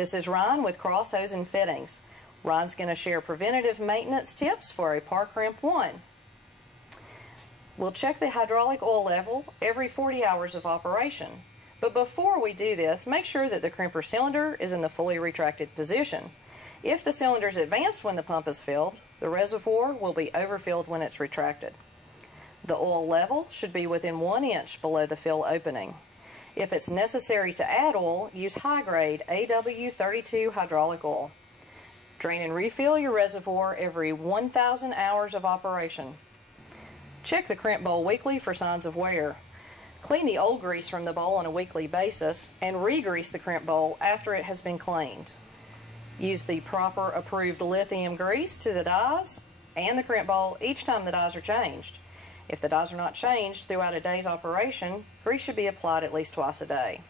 This is Ryan with Cross Hose and Fittings. Ryan's going to share preventative maintenance tips for a Parkrimp1. We'll check the hydraulic oil level every 40 hours of operation. But before we do this, make sure that the crimper cylinder is in the fully retracted position. If the cylinder is advanced when the pump is filled, the reservoir will be overfilled when it's retracted. The oil level should be within 1 inch below the fill opening. If it's necessary to add oil, use high-grade AW32 hydraulic oil. Drain and refill your reservoir every 1,000 hours of operation. Check the crimp bowl weekly for signs of wear. Clean the old grease from the bowl on a weekly basis and re-grease the crimp bowl after it has been cleaned. Use the proper approved lithium grease to the dies and the crimp bowl each time the dies are changed. If the dies are not changed throughout a day's operation, grease should be applied at least twice a day.